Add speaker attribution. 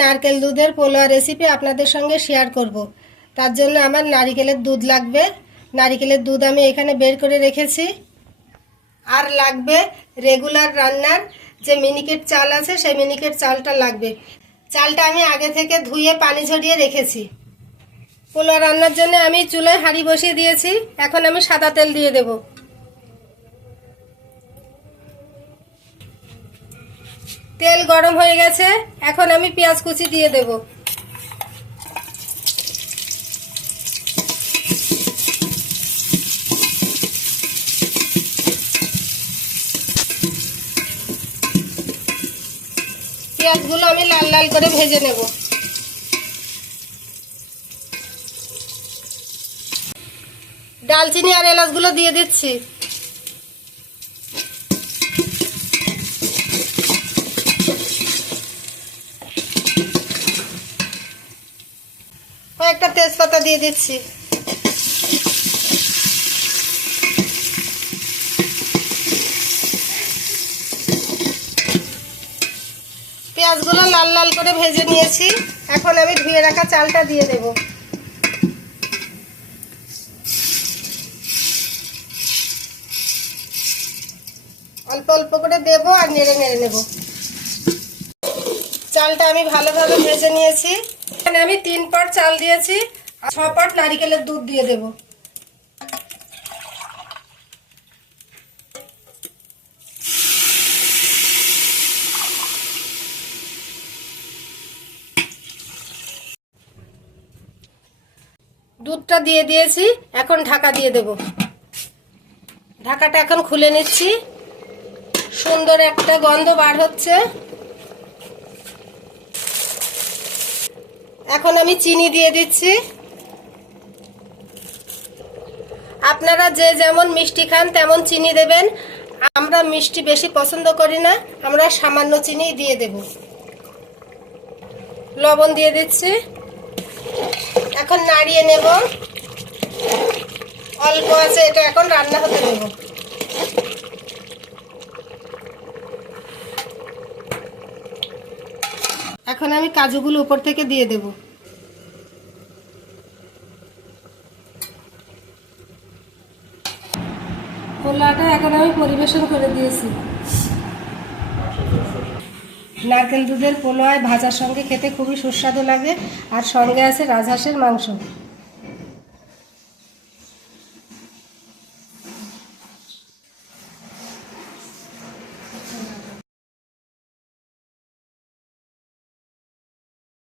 Speaker 1: নারকেল দুধের পোলোয়া রেসিপি আপনাদের সঙ্গে শেয়ার করব। তার জন্য আমার নারিকেলের দুধ লাগবে। নারিকেলের দুধ আমি এখানে বের করে রেখেছি। আর লাগবে রেগুলার রান্নার যে মিনিকেট চাল আছে, সেই মিনিকেট চালটা লাগবে। চালটা আমি আগে থেকে ধুয়ে পানি ঝরিয়ে রেখেছি। পোলোয়া রান্নার জন্য আমি চুলায় হাঁড়ি বসিয়ে দিয়েছি। এখন আমি সাদা তেল দিয়ে দেব। তেল গরম হয়ে গেছে, এখন আমি পেঁয়াজ কুচি দিয়ে দেব। পেঁয়াজগুলো আমি লাল লাল করে ভেজে নেব। ডালচিনি আর এলাচগুলো দিয়ে দিচ্ছি। তেজপাতা দিয়ে দিচ্ছি। পেঁয়াজগুলো লাল লাল করে ভেজে নিয়েছি। এখন আমি ধুয়ে রাখা চালটা দিয়ে দেব। অল্প অল্প করে দেব আর নেড়ে নেড়ে নেব। চালটা আমি ভালোভাবে ভেজে নিয়েছি। এখানে আমি তিন পট চাল দিয়েছি। আর ছ পট নারিকেলের দুধ দিয়ে দেব। দুধটা দিয়ে দিয়েছি, এখন ঢাকা দিয়ে দেব। ঢাকাটা এখন খুলে নিচ্ছি। সুন্দর একটা গন্ধ বার হচ্ছে। এখন আমি চিনি দিয়ে দিচ্ছি। আপনারা যে যেমন মিষ্টি খান, তেমন চিনি দেবেন। আমরা মিষ্টি বেশি পছন্দ করি না, আমরা সামান্য চিনি দিয়ে দেব। লবণ দিয়ে দিচ্ছি। এখন নাড়িয়ে নেব। অল্প আছে, এটা এখন রান্না হতে দেব। এখন আমি কাজুগুলো উপর থেকে দিয়ে দেব। পোলাটা এখন আমি পরিবেশন করে দিয়েছি। নারকেল দুধের পোলোয় ভাজার সঙ্গে খেতে খুবই সুস্বাদু লাগে, আর সঙ্গে আছে রাজহাঁসের মাংস।